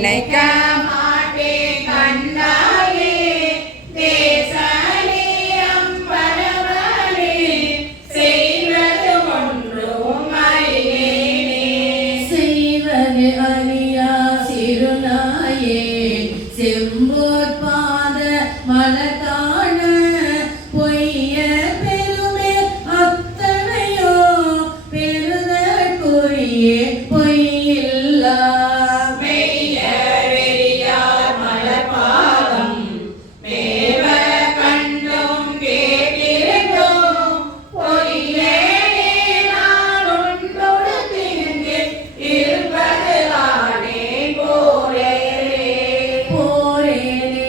நினைக்க மாட்டேன் கண்டாயே தேசநேயம் பரவனே செய்வது ஒன்றும் அறியேனே செய்வது அறியா சிறுநாயே செம்போர் பாத மலர்காண பொய்ய பெருமே அத்தனையோ பெருதற்குரியே பொய்யில்லா மெய்ய வெறியார் மலர்பாதம் மேவ கண்டும் கேட்டிருந்தோம் பொய்யே நான் உன்னோடு திங்கு இருப்பது தானே போரேனே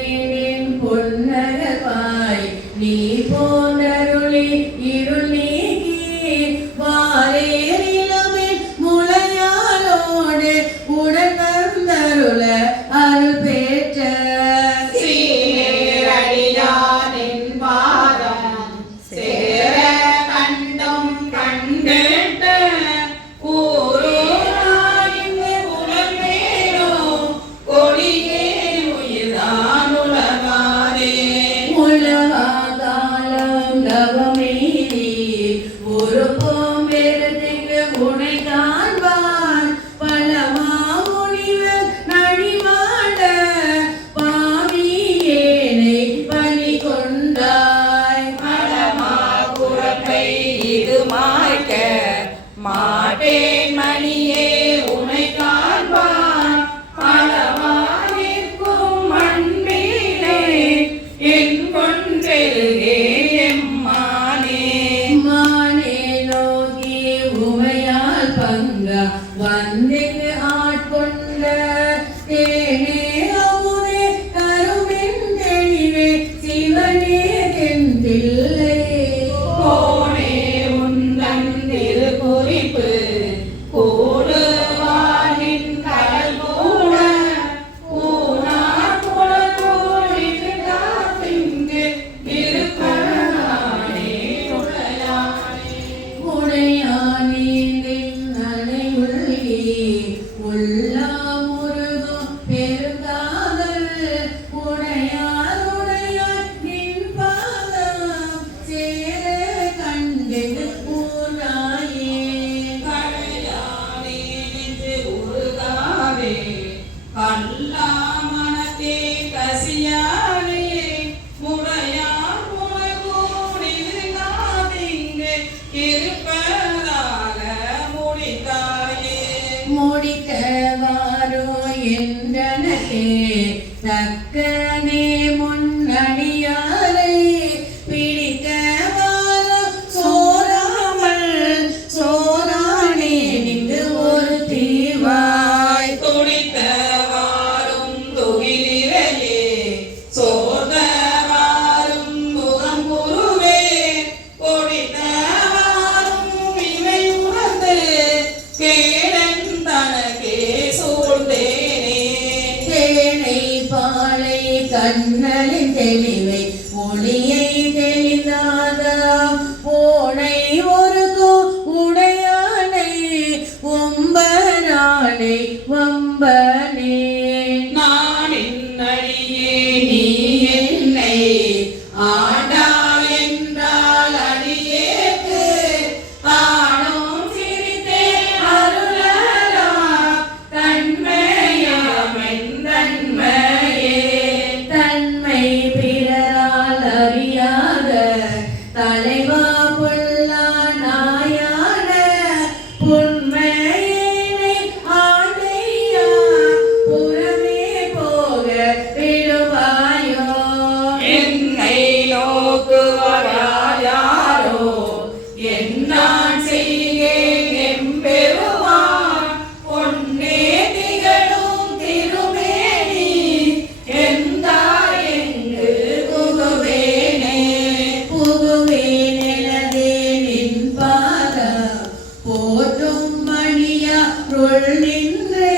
பொன்னகவாய் நீ போனருளி இருள் நீக்கி வாரேரிலமின் முளையாலோடு உடன் வந்தருள அருள் பெற்ற சீரடியானின் பாதம் சேர கண்டும் கண்டிட்ட ஊரூராயிங்கு உலகேனோ கொடியே உயிர்தான் உலகாதே உலகாதாலம் நவமீதி ஒரு போம்பெருதிக்கு உனை காண்பான் பலமா முனிவர் நழிவாட பாவியேனை பணி கொண்டாய் மலமா குறப்பை இது மாய்க்க மாட்டேன் மணியே உனை காண்பான் பலமானிற்கும் அன்பிலே என் கொன்றெருகே எம்மானே மானே நோக்கி உமையால் பங்க வந்தெங்கு ஆட்கொண்ட தேனே அமுதே கருமின் தெளிவே சிவனே தெந்தில்லை கோனே உந்தன் திருக்குறிப்பு கூடுவானின் கடல் கூட ஊனார் குலகோழிக்கு காத்திங்கு இருப்பதானே உடையானே நின்னனை உள்ளி உள்ளாமுருகும் பெருங்காதல் உடையார் உடையார் நின் பாதம் சேர கண்டெடு ஊராயே கடையானே நின்று உருகாவே கல்லா மனத்தே கசியாவே முடையார் முளைகூடிருகாதிங்கு இருப்பதாக முடித்தாயே முடித்தவாரோ என்றனக்கே தக்கனே முன்னடியாரை பிடித்தவாரோ சோராமல் சோரானே நின்று ஒரு தீவாய் துடித்தவாரும் துகிலிரையே சோர்ந்தவாரும் முகம் குருவே கொடித்தவாரும் இவை உணர்ந்து கேடன் தனக்கே சூழ்ந்தேனே தேனை பாலை கண்ணலின் தெளிவை ஒளியை தெளிந்தாதாம் போனை ஒருகோ உடையானை ஒம்பனானை வம்பனே நான் என்னடியே நீ என்னை ஆண்டாள் என்றால் அடியேற்கு தானும் சிரித்தே அருளலாம் தன்மையாமென் தன்மையே தன்மை பிறரால் அறியாத தலைவா புல்லா நாயான புன்மையினை ஆண்டையா புறமே போக விடுவாயோ என்னை நோக்குவாயாரோ என்னான் செய்கேன் எம்பெருமான் பொன்னே திகழும் திருமேனி எந்தாய் எங்கு புகுவேனே புகுவேனெனதே நின் பாதம் போற்றும் மணியா ருள் நின்று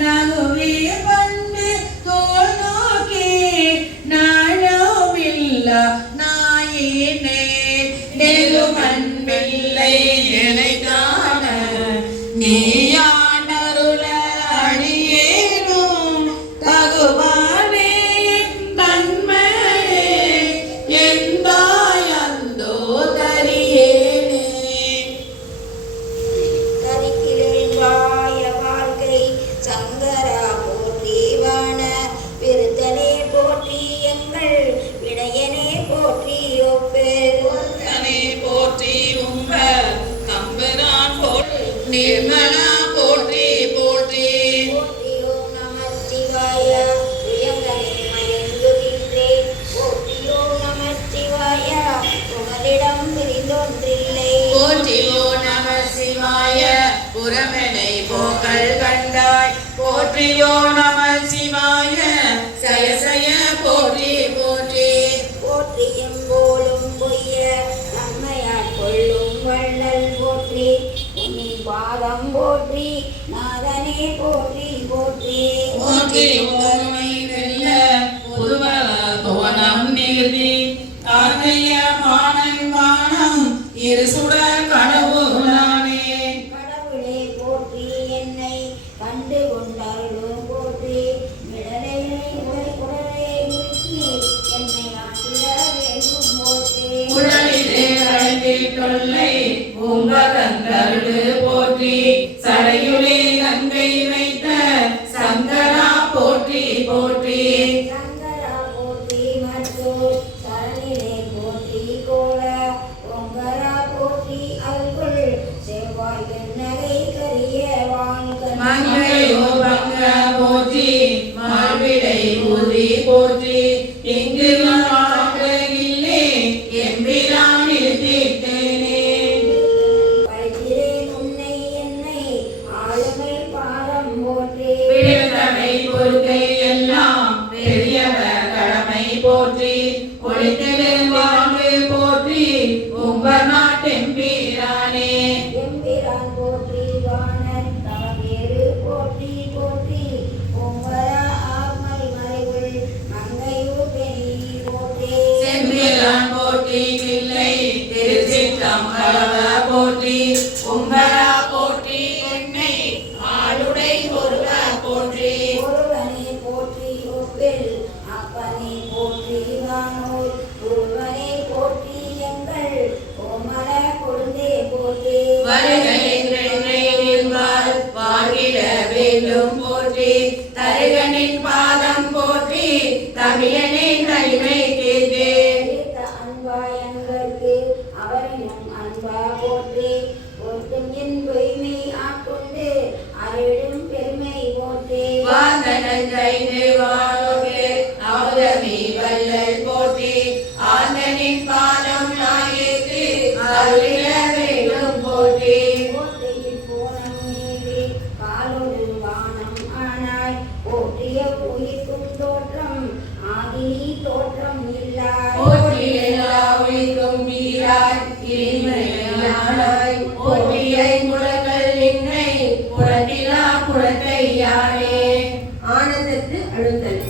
நகுவே பண்டு தோல் நோக்கி நாழமில்லா நாயினே நெருமன்பில்லை எனை காண நீயாண்டருள அடியேனும் நிர்மலா போற்றி போற்றி. போற்றி ஓம் நம சிவாய உயர்ந்தனை மயங்குகின்றேன். போற்றி ஓம் நம சிவாய புகலிடம் பிரிந்தொன்றில்லை. போற்றி ஓம் நம சிவாய புறமெனை போக்கல் கண்டாய். போற்றி ஓம் நம சிவாய சய சய போற்றி போற்றி. போற்றி எம்போலும் பொய்ய நம்மையாட் கொள்ளும் வள்ளல் போற்றி. உன்னி பாதம் போற்றி நாதனே போற்றி போற்றி. போற்றி ஓமை வெல்ல புதுவ புவனம் நீர்தி காக்கைய மானன் வானம் இரு சுடர் கனவுளானே. கடவுளே போற்றி என்னை கண்டு கொண்டருளும் போற்றி. உடலை உருக்கி என்னை ஆற்றிட வேண்டும் போற்றி. உடலிலே அழைத்தி தொல்லை உங்ககங்கருடு போற்றி. சடையுளே கங்கை வைத்த சங்கரா போற்றி போற்றி. சங்கரா போற்றி மற்றோர் சரணிலே போற்றி கோல பொங்கரா போற்றி அல்குள் செவ்வாய் நகை கரிய மங்கையோ பங்க போற்றி மார்பிடை ஊதி போற்றி. இங்கு வாழகில்லே எம்பிரான் இருத்திட்டேனே. பழிக்கிறேன் உன்னை என்னை ஆளுமை பாரம் போற்றி. விடுதலை பொறுக்கை எல்லாம் பெரியவர் கடமை போற்றி. ஒளித்திடு வாழ்வு போற்றி உங்க நாட்டெம்பீரானே. எம்பிரான் போற்றி வாணன் தவவேறு போற்றி போற்றி. பொங்கரா ஆமை மறைவுள் மங்கையூர் பெரிய போற்றி. செம்பிரான் போற்றி தில்லை திருச்சிற்றம்பலவ போற்றி. உம்பரா போற்றி என்னை ஆளுடை ஒருவ போற்றி. ஒருவனே போற்றி ஒப்பில் அப்பனே போற்றி வானோர். ஒருவனே போற்றி எங்கள் கோமர கொழுந்தே போற்றி. வருகைவாள் வாழ்கிட வேண்டும் போற்றி. தருகனின் பாதம் போற்றி தமிழனே தனிமை தீர்த்தே. தீர்த்த அன்பா எங்களுக்கு அவரினும் அன்பா போற்றி. போற்றும் என் பொய்மை ஆட்கொண்டு அருளும் பெருமை போற்றி. வாந்தனைந்து வாழோடு ஆதமி வல்லல் போற்றி. ஆந்தனின் பாதம் நாயேத்து அருளிட வேண்டும் போற்றி. போற்றியில் போனம் நீதி காலொடு வானம் ஆனாய். போற்றிய உயிர்க்கும் தோற்றம் ஆதினி தோற்றம் இல்லாய். போற்றி எல்லா உயிர்க்கும் வீராய் இனிமையானாய். போற்றியை முழங்கள் நின்னை புறத்திலா புறத்தை யானே. ஆனந்தத்து அழுந்தல்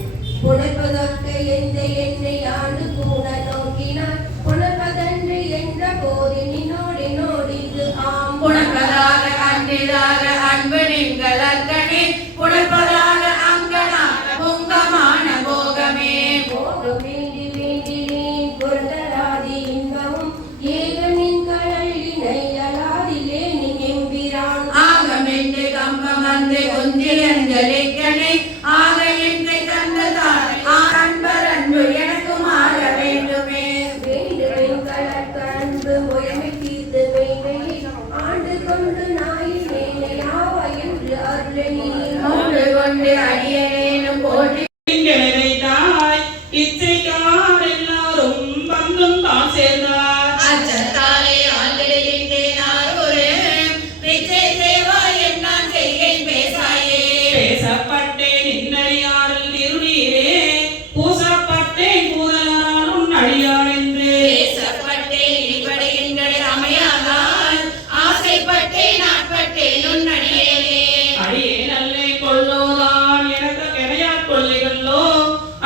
புணர்வதற்கு எந்த என்னை ஆண்டு கூட நோக்கினார். புணர்வதன்று என்ற போது நின்னோடி நோடிது ஆம். புணர்ப்பதாக அன்றிதாக அன்பு நீங்கள் அர்த்தனே. புணர்ப்பதாக அங்கனாக பொங்கமான போகமே. போக வேண்டி வேண்டினேன் பொருந்தராதி இன்பமும் ஏகனின் கடலினை அலாதிலே நீ எம்பிரான். ஆகமென்று கம்பம் வந்து குந்திரஞ்சலிக்கனே. ஆக என்னை தந்ததால் அன்பர் அன்பு எனக்கும் ஆக வேண்டுமே. வேண்டுமென் கலக்க அன்பு முயமை தீர்த்து வேண்டையை ஆண்டு கொண்டு நாயில் மேலே யாவா என்று அருளனி. மூன்று கொண்டு அடியேனும் போற்றி. இச்சைக்கார் எல்லாரும் வந்தும் தான் சேர்ந்தார். அச்சத்தாலே ஆண்டிடுகின்றேனார் ஒரு பிச்சை தேவா என்னான் செய்கேன் பேசாயே. பேசப்பட்டேன் இன்னடியாரில் திருநீரே பூசப்பட்டேன் பூதலாரும் அடியார் என்று. பேசப்பட்டேன் இடிபடுகின்றது அமையாதால் ஆசைப்பட்டேன் ஆட்பட்டேன் உன் அடியேனே. அடியே நல்லே கொள்ளோதான் எனக்கு கிடையார் கொள்ளைகளோ.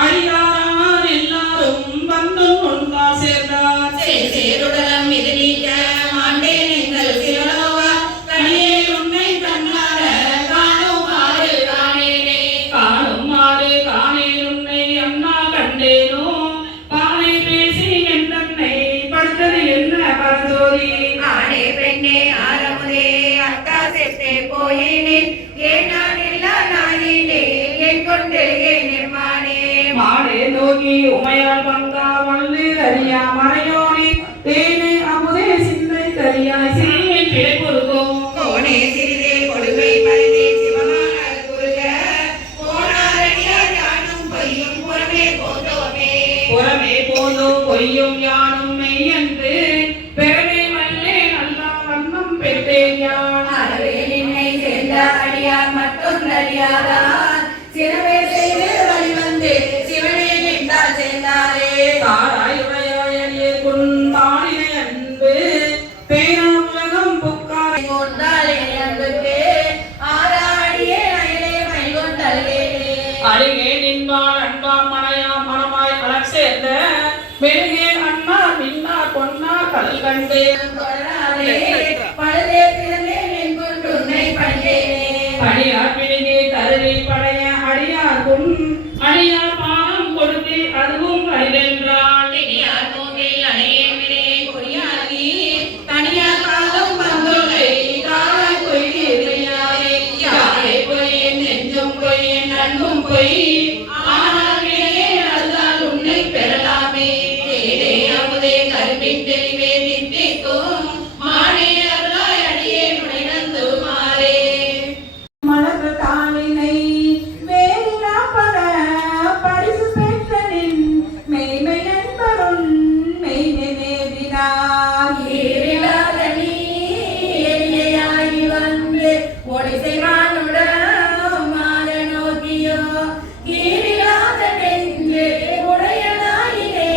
அடியாரார் எல்லாரும் வந்தும் ஒன்றா சேர்ந்தார். சேருடலம் இது நீக்க மாண்டேன் எங்கள் சிவலோகா. தனியே உன்னை தன்னார காணுமாறு காணேனே. காணுமாறு காணேன் உன்னை அண்ணா கண்டேனோ. பானை பேசி என் தன்னை படுத்தது என்ன பரஞ்சோதி. ஆடே பெண்ணே ஆரமுதே அத்தா செத்தே போயினே. ஏனானில்லா நாயினே என் கொண்டு என் நிர்மானே. மாடே நோக்கி உமையால் பங்கா வந்து அறியா மறையோனி தேனே அமுதே சிந்தை தரியாய் சிறியை பிழை பொறுக்கும். கோணே சிறிது அறிவேன் யான். அறவே நின்னை சேர்ந்த அடியார் மட்டும் அறியாதார் சிறவே செய்து வழிவந்து சிவனே நின்றால் சேர்ந்தாரே. தாராய் உடையாய் அடியே குந்தாளினை அன்பு பேராமுலகம் புக்காரை கொண்டாலே அன்புக்கு ஆராடியே அயலே மைகொண்டல்லே. அருகே நின்பால் அன்பா மனையா மனமாய் அலர் சேர்ந்த மெருகே அண்ணா மின்னா பொன்னா கல் கண்டு கொள்ளாதே பழுதே பிறந்தே நின்கொண்டு உன்னை பணிந்தேனே. அடியார் பிடிகே தருவி படைய அடியார்க்கும் அடியார் பானம் கொடுத்து அதுவும் அறிவென்றாள். இனியார் மூங்கில் அணையே வினே கொடியாகி தனியார் பாதம் பங்குள்ளே தாய் பொய்கி விளையாரே. யாரே பொய்யேன் நெஞ்சும் பொய்யேன் அன்பும் பொய் ஆனால் வினையே அழுதால் உன்னை பெறலாமே. தேனே அமுதே கரும்பின் தெளிவே நித்திக்கும் மானே அருளாய் அடியே நுழைந்து மாறே. மலர் தாளினை வேறினா பல பரிசு பெற்றனின் மெய்மை என்பருன் மெய்மை நேரினார். ஈரில்லாத நீ எளியாகி வந்து ஒளி செய்வானுடன் மாற நோக்கியோ. ஈரில்லாத நெஞ்சு உடையனாயினே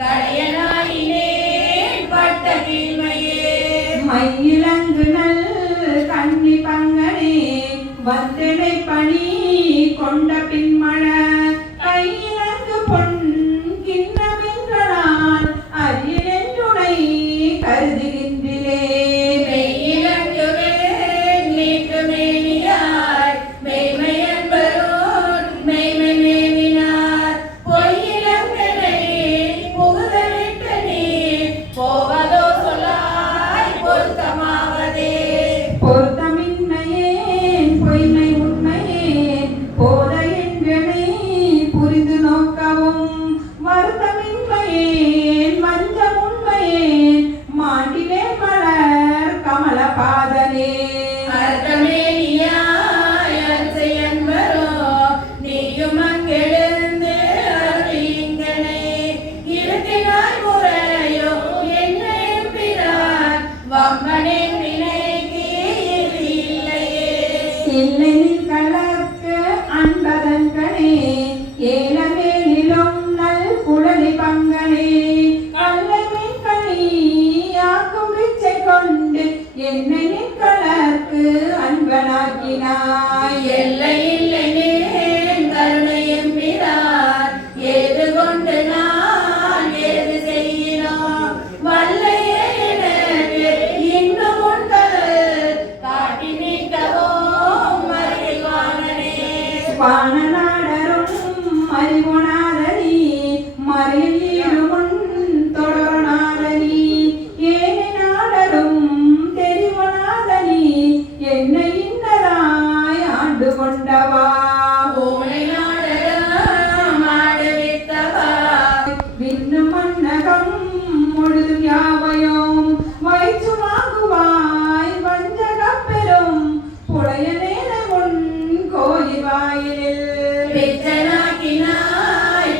கடையனாயினே பட்ட கீழ்மையே. மையிலங்கு நல் கண்ணி பங்கனே வந்தனை பணி கொண்ட பின்மழ கையிலங்கு பொன் கிண்ணமென்றனால் அரியென்றுனை கருதுகின்றே. மெய்யிலங்குவே நீக்குமேனியாய் மெய்மை என்பரோர் மெய்மை மேவினார். பொய்யிலங்கனை புகுதலிட்டு நீ போவதோ சொல்லாய் பொருத்தமாவதே. பொருத்தமின்மையேன் பொய்மை உண்மையேன் போத என்றனை புரிந்து நோக்கவும் வருத்தமின்மையேன் மஞ்சம் உண்மையேன் மாண்டிலே மலர் கமல பாதனே. அர்த்தமேனியாய் அர்ச்சை என்பரோ நீயும் அங்கெழுந்து அருளிங்கனை இருத்தினாய் முறையோ என்னையும் பிறார் வம்பனேன் வினைக்கு இது இல்லையே. இல்லை நின் கலர்க்கு அன்பதன் கணே ஏலமேலிலும் நல் குழலி பங்கனே கல்லை மீன்கனி யாக்கும் விச்சை கொண்டு என்னை நின் கலர்க்கு அன்பனாக்கினாய். எல்லை இல்லை நேன் கருணையும் பிறார் ஏது கொண்டு நான் ஏது செய்யினோம் வல்லையே எனக்கு இன்னும் உண்கல் காட்டி நீக்கவும் மறிவானனே. வானநாடரும் அறிவுணாதனி மறியீருமுன் தொடர்நாதனி ஏனை நாடரும் தெரிவுணாதனி என்னை இன்னதாய் ஆண்டு கொண்டவா. ஓனை நாடகம் ஆடுவித்தவா விண்ணும் மன்னகம் முழுதும் யாவையும் வயிற்றுமாகுவாய் வஞ்சகப் பெரும் புலைய நேர முன் கோயில் வாயிலில் பிச்சனாக்கினாய்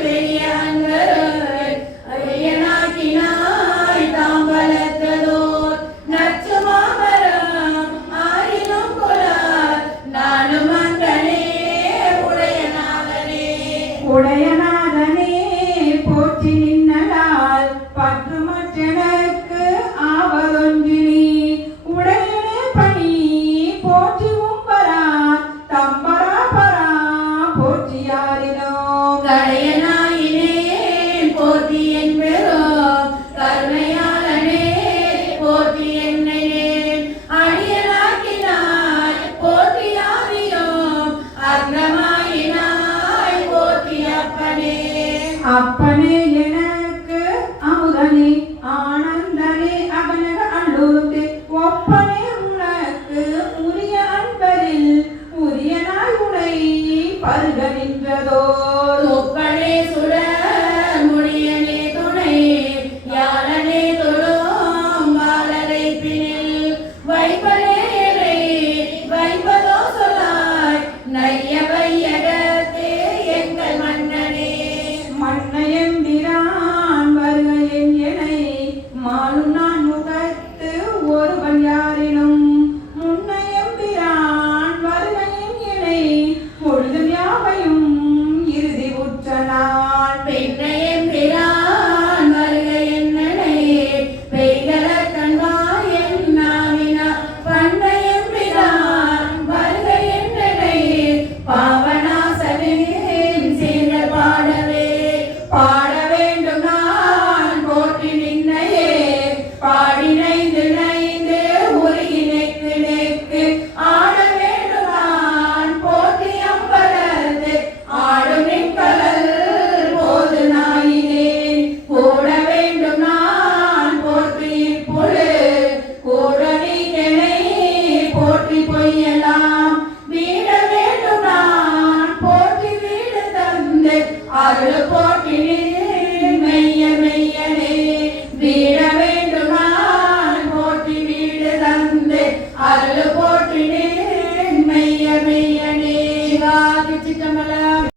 பெரிய அன்பர் அரியனாக்கினாய் தாம்பலத்ததோர் நச்சு மாமரம் ஆயினும் குலார் நானும் அங்கனே உடையனாகனே. உடையநாதனே போற்றி நின்னலால் பற்றுமற்றனக்கு ஆவதொன்றினி உடையனே பணி போற்றி உம்பரா தம்பரா பரா போற்றியாரினோ. கடையனாயினேன் போற்றி என்பெரோ கருணையாளனே போற்றி என்னையேன் அடியனாக்கினாய் போற்றி ஆதியோ அர்த்தமாயினாய் போற்றி அப்பனே. அப்பனே எனக்கு அமுதனே ஆனந்தனே அவனக அல்லூர்க்கு ஒப்பனே உனக்கு உரிய அன்பரில் உரியனாய் உனை பருக நின்றதோர். ஒப்பனே சுடர் முடியனே துணை யாழனே தொழும் பாலரை பிணில் வைப்பனே என்னை வைப்பதோ சொல்லாய் நைய வையகத்தே எங்கள் மன்னனே. மன்னையம்பிரான் வருகையின் எனை மாலும் நான் முகத்து ஒருவன் யாரினும் போற்றி பொய்யெல்லாம் வீட வேண்டும் நான் போற்றி வீடு தந்து அருள் போற்றி மெய்ய மெய்யனே வீட வேண்டும் நான் போற்றி வீடு தந்து அருள் போற்றி மெய்ய மெய்யனே சிவாதி சிற்றம்பலம்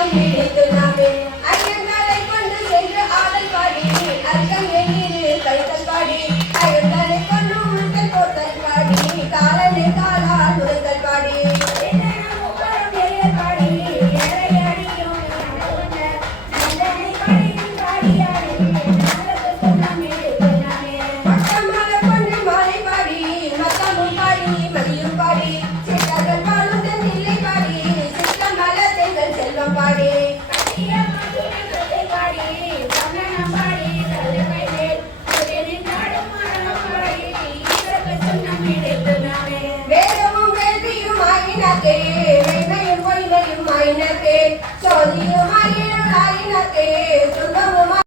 Thank you. உனக்கே சொந்தமுமா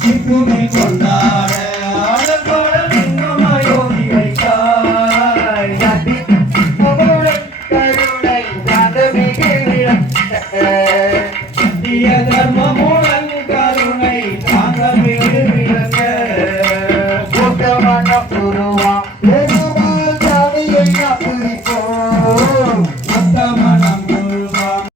சிப்புமை கொண்டாட ஆடப்பாட சின்னமாயோதி வைத்தாய் கருணை காதமிகு சத்திய தர்மமுடன் கருணை தாங்கமிகு விளங்க கூட்டமான குருவாம் பெருமாள் சாமியை பிடிப்போம் மொத்தமனம் குருவாம்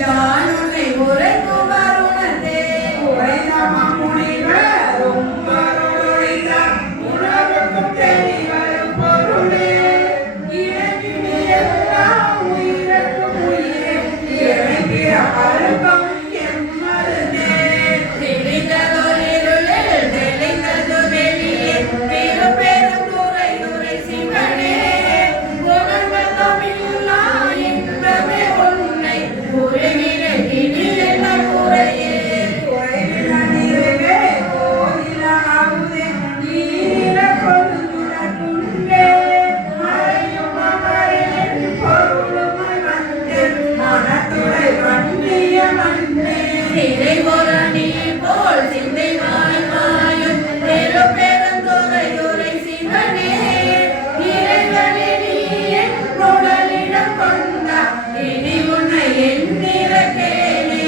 யானுனை உரைக்கும் வருணதே உரைதம முனிவர் உம்பருளிதார் உணர்வுக்கும் தெளிவரும் பொருளே இறைவினி எல்லாம் உயிர்க்கும் உயிரே இறைக்கிற அழுக்கம் எம்மருதே தெளிந்ததொரிருளில் தெளிந்தது வெளியே திருப்பெரும் துறை துறை சிவனே உணர்வதமில்லா இன்பமே உன்னை உறைவிட இனியன குறையே உறைவிட நிறைவே கோதில ஆகுதே நீல கொடுந்துடக்குண்டே மறையும் அமரின் பொருளுமை வந்தே மனத்துறை வந்திய மன்னே சிறை ஒரு நீர் போல் சிந்தை வாய்ப்பாயும் பெரும்பெருந்துறை உரை சிவனே இறைவனே நீ என்னுடலிடம் கொண்டா இனி உன்னை எண்ணிறக்கேனே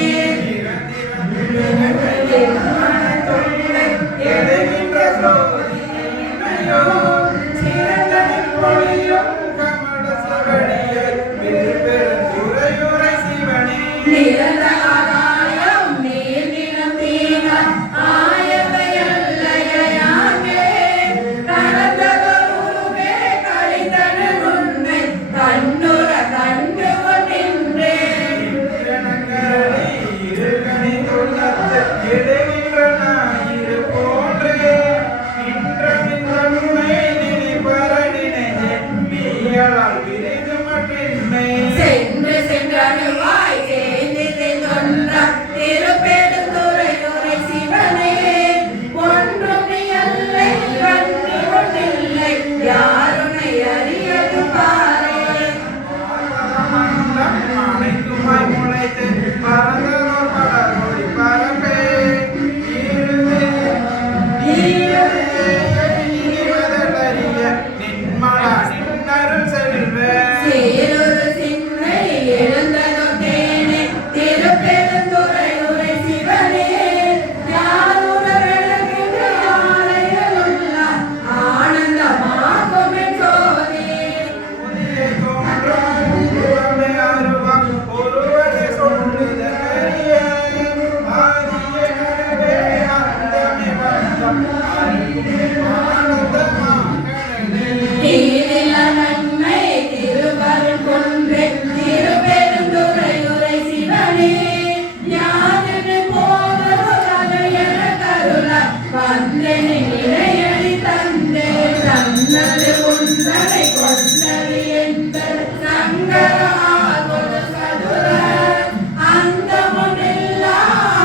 நிரந்த ஆகாயம் நீர் நிலம் தீனம் ஆயவையல்லையாங்கே கலந்ததொருவே கழித்தன உன்னை கண்ணுற கண்டு கொண்டின்றே சென்று சென்றனுவாய் சேர்ந்து சென்றொன்றா திருப்பெருந்துறை துறை சிவனே ஒன்றும் நீ அல்லை கண்டு கொண்டில்லை யாருனை அறியது பாரே சீரொரு சிந்தை எழுந்ததொட்டேனே திருப்பெருந்துறை உரை சிவனே யாருணர்கின்ற ஆலயமுள்ளார் ஆனந்தமாகுமே சோதே தீதில நன்மை திருவருள் கொன்றே திருப்பெருந்துறை உரை சிவனே யாதென்று போதலையென கருள வந்தெனி நிலையடி தந்தே தன்னது உந்தனை கொண்டது என்பது சங்கர ஆகுல சதுர அந்த முன்னில்லா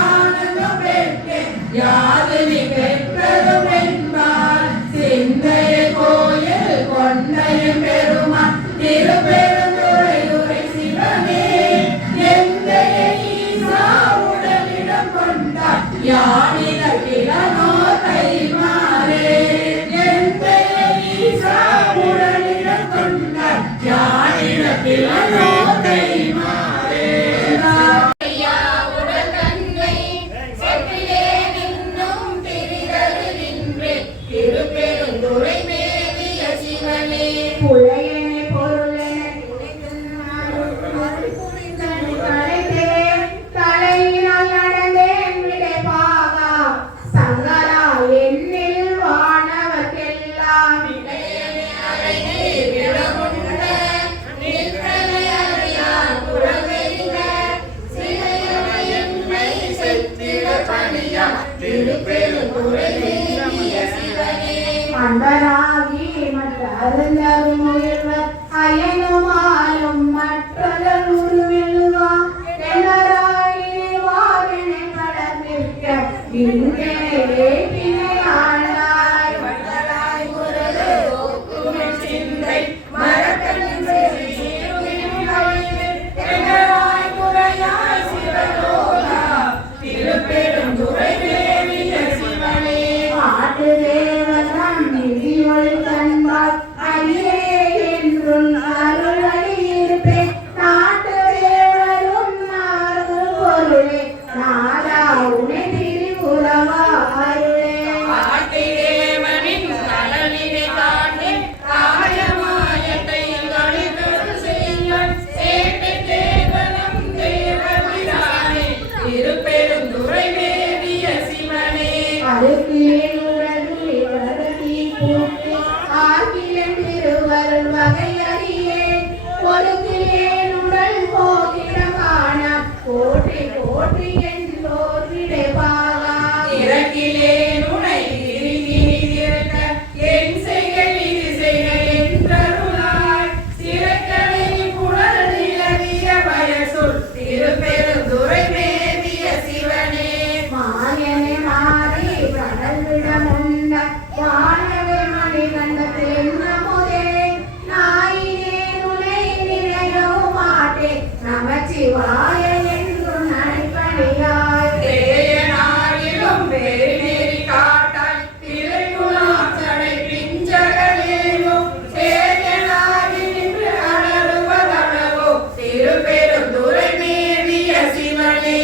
ஆனந்தம் பெற்றே யாது நீ பெற்றதும் என்பார் சிந்தைய கோயில் கொண்டைய பெருமான் திருப்பெருந்துறை உரை சிவனே எந்தைய ஈசா உடலிடம் கொண்டார் யானில கிளனோ கைமாறே எந்தைய ஈசா உடலிடம் கொண்டார் யானில கிளனோ கைமாறே ஐயா உடல் தன்னை செற்றிலே நின்னும் பிரிதரு நின்றே திருப்பெருந்துறை மேவிய சிவனே புலையனே பொருளென கரைத்தேன் தலையினால் நடந்தேன் விடை பாகா சங்கரா என்னில் வானவர்க்கெல்லாம் இளையனே அறையே விடமுண்ட நின்றனை அறியார் புறவெறிந்த சிலையனை என்னை செத்திட பணியா திருப்பெருந்துறை மேவிய சிவனே அன்பராகி மற்ற அருந்தரும் உயிர்வர் அயனுமாலும் மற்றொரு உருவில்வா எல்லாராயினே வாவினை கடந்திருக்க இங்கனை வேட்டினை ஆண்டாய் வள்ளலாய் முரது ஓக்குமிழ் சிந்தை மரக்கண்ணின் செவி சீருமின் வகை அறியேன் பொறுக்கிறேன் உடல் போகிற காண போற்றி போற்றி என்று தோற்றிடே பாவா இறக்கிலேன் உனை இருக்க என் செயல் இது செய்க என்றருளாய் சிறக்கனை புனல் நிலவிய பயசுள் திருப்பெருந்துறை மேவிய சிவனே மாயனை மாறி கடல் விடமுண்ட வானவே மணிகண்ட தென்னமுதே நாயினே துணை நினையவும் மாட்டேன் நமச்சிவாய என்று நடிப்படியாய் தேயனாயிலும் பெருநெறி காட்டாய் திரைக்குலாச்சடை பிஞ்சகலேயும் சேயனாகி நின்று அலறுவதளவோ திருப்பெருந்துறை மேவிய சிவனே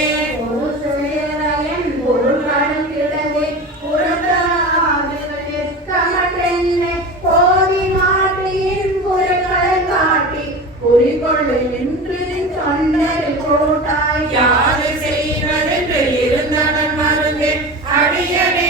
ஒரு சிலையரையன் பொருள்களும் கிடந்தே புறத்தாவிகள் எத்தமற்றென்னை போதி மாட்டியின் பொருள்களை காட்டி குறிக்கொள்ளு நின்று சொன்னது கோட்டாய் யாது செய்வதென்று இருந்தனன் மருங்கே அடியனே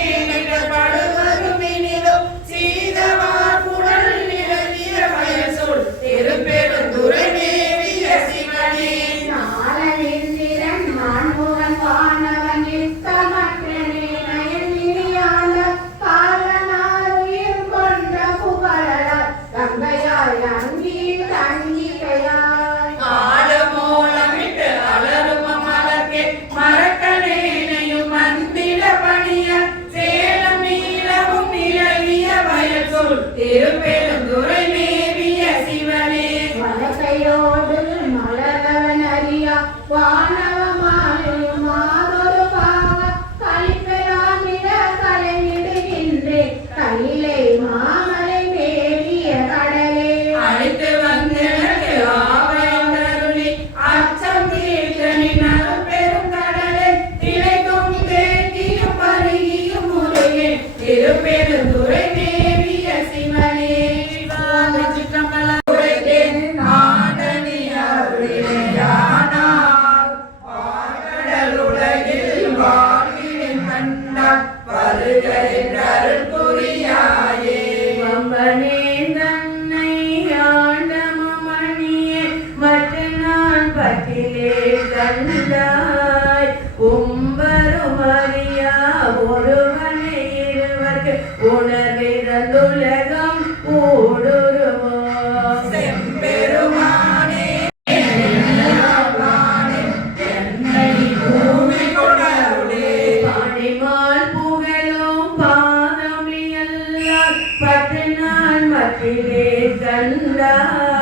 படுவதுமினிலும் சீதவார் புனல் நிலவிய பயசுள் திருப்பெருந்துறை மேவிய சிவனே நாளனிந்திரன் நான்முகன் வானவன் இத்தமற்றனே நயனியான காலனார் உயிர் கொண்ட புகழார் கங்கையாய் அங்கி தங்கிகையாய் ஆடுமோலமிட்டு அலறும மலர்க்கே மரக்கனேனையும் மந்திட பணிய சேலம் நீளமும் நிலவிய பயசுள் திருப்பெருந்துறை மேவிய சிவனே வலக்கையோடு மலரவன் அறியா வானவமாயும் மாதொரு பாவ கலிப்பெறாமிட கலைஞிடுகின்றேன் கையிலே மாமலை மேவிய கடலே அழைத்து வந்தனக்கு ஆவையருளி அச்சம் தீர்த்தனின் அருட்பெரும் கடலை திளைக்கும் தேக்கியும் பருகியும் முருகே திருப்பெருந்துறை மேவிய சிவனே சிற்றம்பலம் உரைத்தேன் ஆண்டனி அருளினையானால் பாழ்கடல் உலகில் வாழ்வினின் கண்டான் வருக என்றருள் புரியாயே வம்பனே தன்னை ஆண்டமணியே மற்ற நான் பட்டிலே கண்டாய் உம்பரும் அறியா ஒருவனை இருவர்க்கு உணர்விறந்துலகம் ஊடுருவோ செம்பெருமானே என்னை பூமி கொண்டருளே பாடிமால் புகழும் பாதமியல்லால் பற்று நான் மற்றிலே கண்டாய்